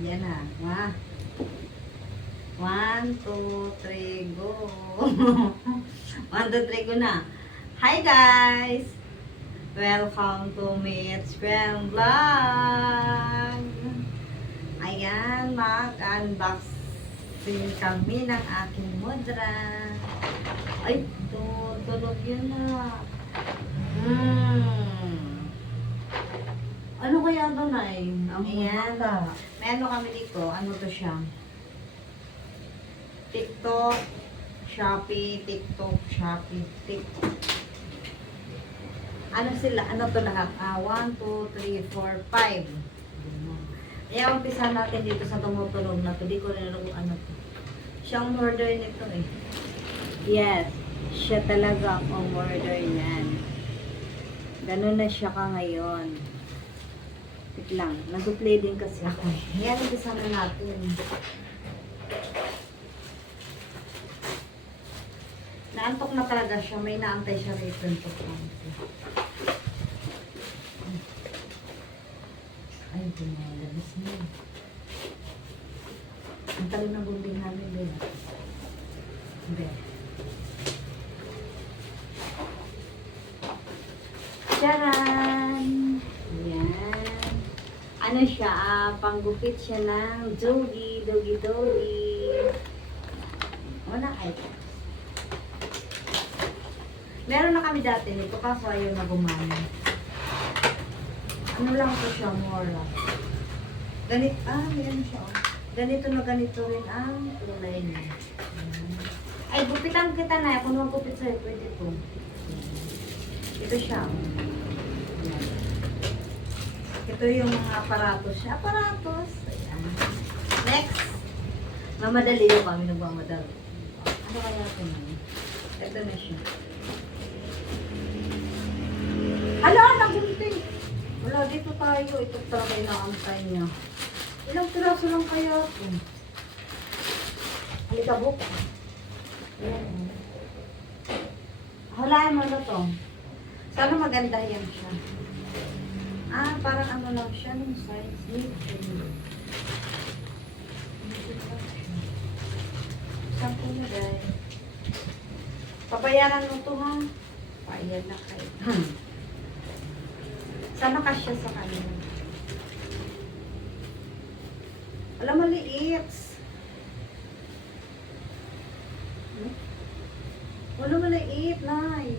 Yan na. One, two, three, go. One, two, three, go na. Hi guys! Welcome to Mitch Grand Vlog! Ayan, mag-unboxing kami ng aking mudra. Ay, tulog yun na. Ano kaya ito, Nay? Ayan. May ano kami dito. Ano to siya? TikTok, Shopee, TikTok, Shopee, TikTok. Ano sila? Ano to lahat? 1, 2, 3, 4, 5. Kaya umpisa natin dito sa tumutunog na to. Di ko rin alam kung ano to. Siyang order nito eh. Yes. Siya talaga ang order niyan. Ganun na siya ka ngayon. Wait lang. Nag-play din kasi ako. Yan, umpisa na natin. Naantok na talaga siya. May naantay siya return to country. Ay, pinalabas niya. Ang talo na bunding namin, Ben. Ben. Charan! Yan. Ano siya? Panggupit siya ng dogi. Wala ay. Meron na kami dati nito kaso ayaw na gumana. Ano lang po siya, mora. Ganito, may ano siya, oh. Ganito na ganito rin ang kulay niya. Ay, gupitan kita na. Kung magupit sa'yo, pwede ito. Ito siya. Ito yung mga aparatos siya. Aparatos. Ayan. Next. Mamadali yung kami nagmamadali. Ano kaya ito na? Ito na siya. Hala, nagunting. Wala, dito tayo. Ito talaga inaantay niya. Ilang piraso lang kaya ito? Halikabok. Ayan. Hulayan mo na to. Sana maganda yan siya. Parang ano lang siya ng size. Sampo mo dahil. Pabayaran mo to ha. Payan na kayo. Sana kasya sa kanila. Alam, maliit. Wala maliit, Nay.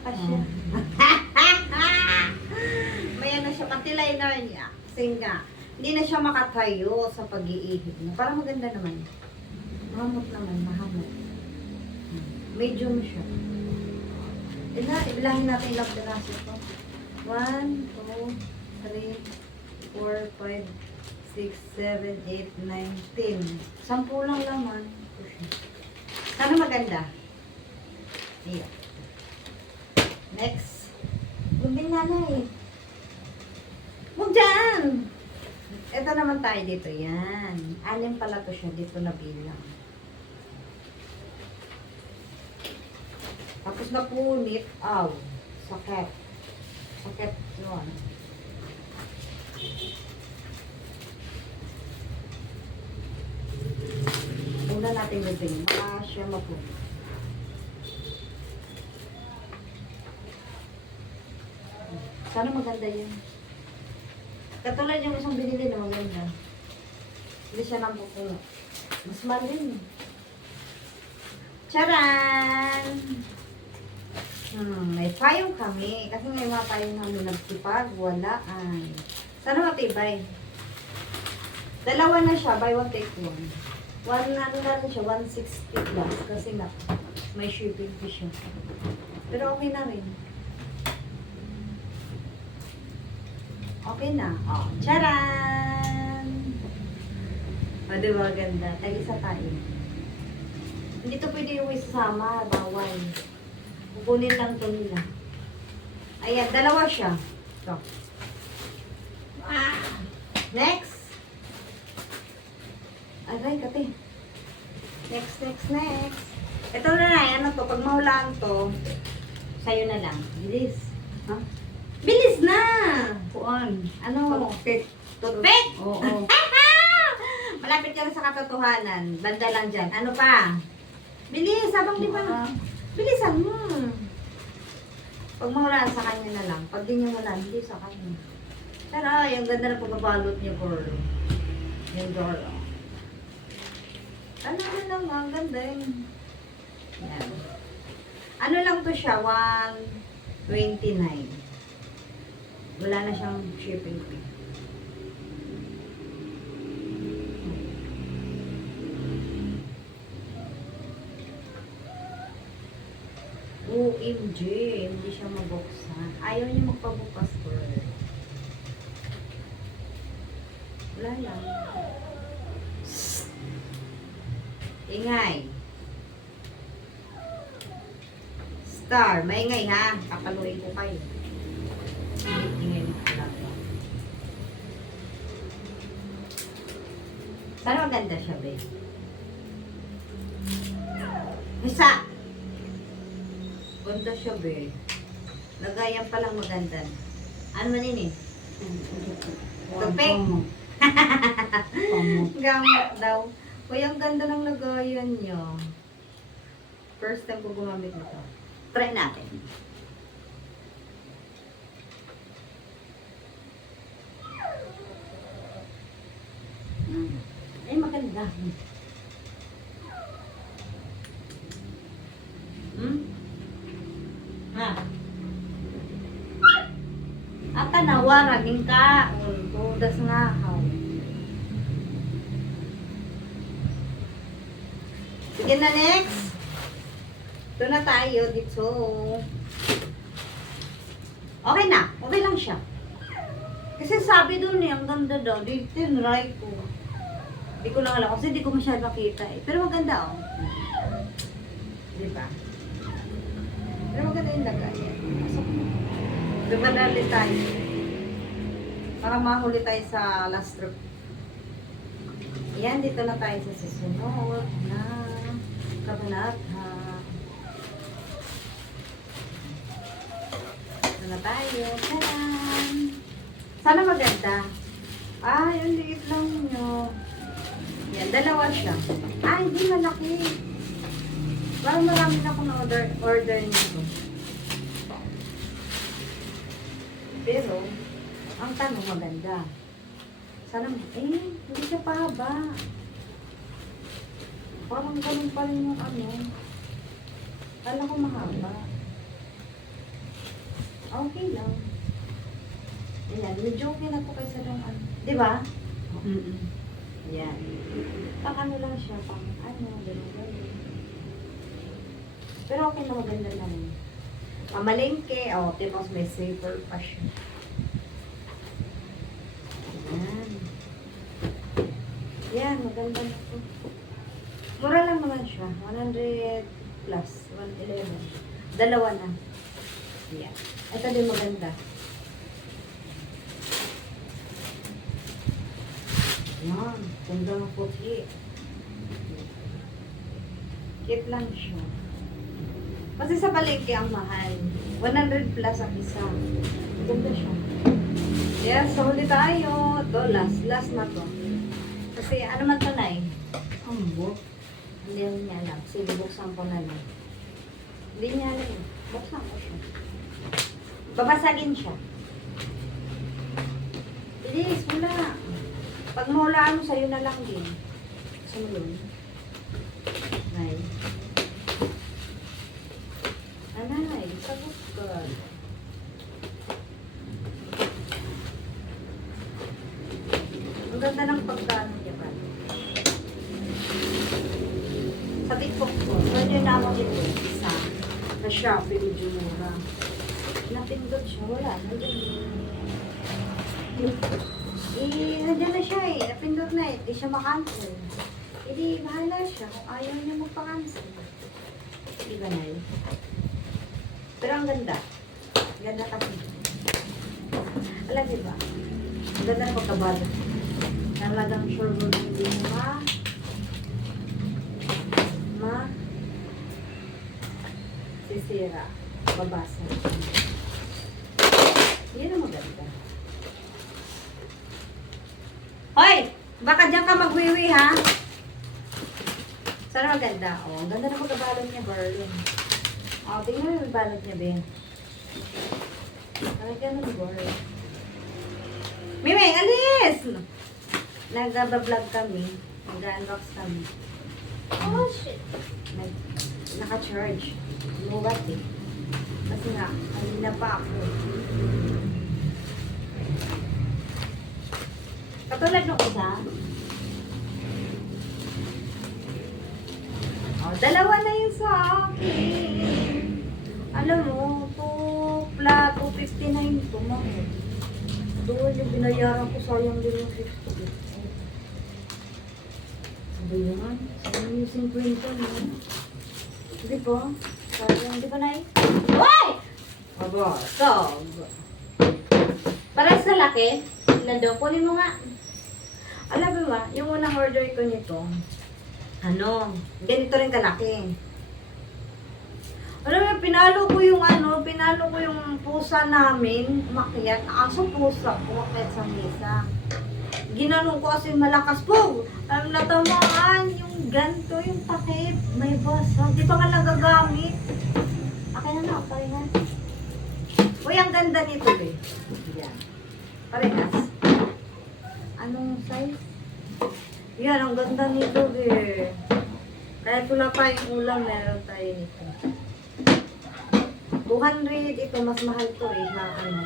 Kasya. May ano siya, matilay na niya. Kasi nga, hindi na siya makatayo sa pag-iihip niya. Parang maganda naman. Mahamot naman, mahamot. Medium siya. Ibilahin natin ilang piraso ito. 1, 2, 3, 4, 5, 6, 7, 8, 9, 10. 10 lang laman. Sana maganda. Ayan. Next. Gunding nanay. Huwag dyan! Ito naman tayo dito. Yan. 6 pala to siya. Dito na bilang. Tapos napunit. Aw. Sakit. Sakit yun. Una natin gawin. Baka siya mapunit. Sana maganda yun. Katulad yung isang binili na maganda. Hindi siya napupuno. Mas malin. Charan! May payong kami. Kasi may mga payong namin nagsipag. Wala ay. Sana matibay. Dalawa na siya. Buy one, take one. Ano na siya? 160 plus. Kasi nga, may shipping fee siya. Pero okay na rin. Okay na. Oh, charan! O, diba ganda? Tag-isa tayo. Hindi to pwede yung isasama. Bawal. Kukunin lang to nila. Ayan, dalawa siya. Ito. Next. Aray, kate. Next. Ito na na. Ano to? Pag mahulaan to, sa'yo na lang. Bilis. Ha? Bilis na! Kuan. Ano? Toothpick! Oo. Malapit ka na sa katotohanan. Banda lang dyan. Ano pa? Bilis, habang di ba? Bilisan mo. Pag mahulaan sa kanya na lang. Pag di niya wala, hindi sa kanya. Pero ay, ang ganda na pagbabalot niya, girl. Yung girl. Ano na lang, ang ganda yun. Yan. Ano lang to siya? 129. Wala na siyang shipping fee. OMG, hindi siya mabuksan. Ayaw niya magpabukas, girl. Wala lang. Ingay. Star, maingay ha. Kapaluin ko kayo. Ingay mo talaga. Sana maganda siya, be. Isa! Ganda siya, be. Lagayan pa lang maganda. Ano man yun eh? Tupik? Gamit daw. Uy, ang ganda ng lagayan niya. First time ko gumamit nito. Try natin. Ay, maganda. Ha? At tanawa, raging ka. Kudas nga. Sige na, next. Ito na tayo dito. Okay na. Okay lang siya. Kasi sabi doon eh, ang ganda daw. Dito tinry ko. Hindi ko lang alam kasi hindi ko masyado makita eh. Pero maganda oh. Diba? Pero maganda yung lagay. Diba dali tayo? Para mahuli tayo sa last trip. Yan, dito na tayo sa susunod na kabanata. Dito na tayo. Taran! Sana maganda. Ay, ang liit lang nyo. Yan, dalawa siya. Ay, hindi malaki. Parang marami na akong order nito. Pero, ang tanong maganda. Sana, hindi siya pahaba. Parang ganun pa rin yung ano. Kala ko mahaba. Okay lang. Ayan, medyo okay na to kaysa ng ano. Di ba? Ayan. Pang ano lang siya, pang ano, ganun. Pero okay na maganda lang. Mamalengke, tapos may safer pa siya. Ayan. Yan, maganda na po. Mura lang naman siya. 100 plus. 111. Dalawa na. Yan. Ito din maganda. Yan. Ganda ng puti. Cute lang siya. Kasi sa palengke ang mahal. 100 plus ang isa. Ganda siya. Yes, so huli tayo. Ito, last na to. Kasi ano man to na eh? Ambot. Hindi niya alam. Sige, buksan ko na lang. Hindi niya alam eh. Buksan ko siya. Babasagin siya. Bilis, wala. Pag maulaan mo, sa'yo na lang din. Gusto mo yun? Nay. Anay, sagot ka. Ang ganda ng pagkano niya ba? Sa TikTok ko, ano yung naman ito? Isa. Na Shopee, medyo mura. Napindot siya, wala. Nandiyan na siya eh. Napindot na eh. Hindi siya makancel. Hindi, bahala siya kung ayaw niya magpa-cancel. Di ba na yun? Pero ang ganda. Ang ganda kasi. Alam niyo ba? Ang ganda ng pagkabalo. Talagang sure mo hindi sisira. Babasa. Yan ang maganda. Hoy! Baka dyan ka magwiwi, ha? Sana maganda. Oh, ang ganda na pagkabalot niya, Berlin. Oh, tingnan mo yung balot niya, Ben. Ay, ganun, Berlin. Mimeng, alis! Nag-vlog kami. Nag-unbox kami. Oh, shit. Naka-charge. Lugat eh. Kasi nga, kanina pa ako. Katulad nung isa. Oh, dalawa na yun sa akin. Alam mo, 259 ito, mga. Doon yung binayaran ko, sayang din yung 50. Sabi naman, sayang yung 50 mo. Hindi po. Sayang, hindi ba na eh? Uy! Aba, so. Para sa laki, nando, kunin mo nga. Alam mo ba, yung unang order ko nito, ganito rin kalaki. Alam mo, pinalo ko yung pusa namin, umakyat. Aso pusa, umakyat sa mesa. Ginanong ko kasi malakas po. Natamaan yung ganto, yung takip. May basa. Di pa nga nagagamit. Akin na parehas. Uy, ang ganda nito eh. Yan. Parehas. Anong size? Yan, ang ganda nito eh. Kahit wala pa yung ulam, meron tayo nito. 200 ito, mas mahal to eh, na ano.